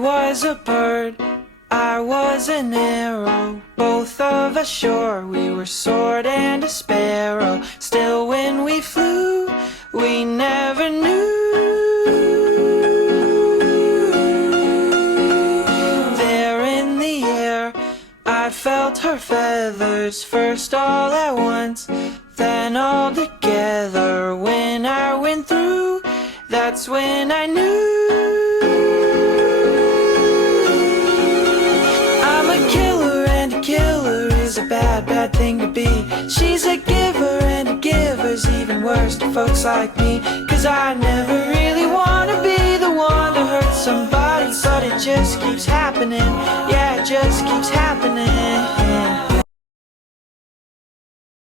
Was a bird, I was an arrow, both of us sure we were sword and a sparrow. Still when we flew, we never knew. There in the air, I felt her feathers, first all at once, then all together. When I went through, that's when I knew. Bad thing to be. She's a giver, and a giver's even worse to folks like me. Cause I never really wanna be the one to hurt somebody, but it just keeps happening. Yeah, it just keeps happening.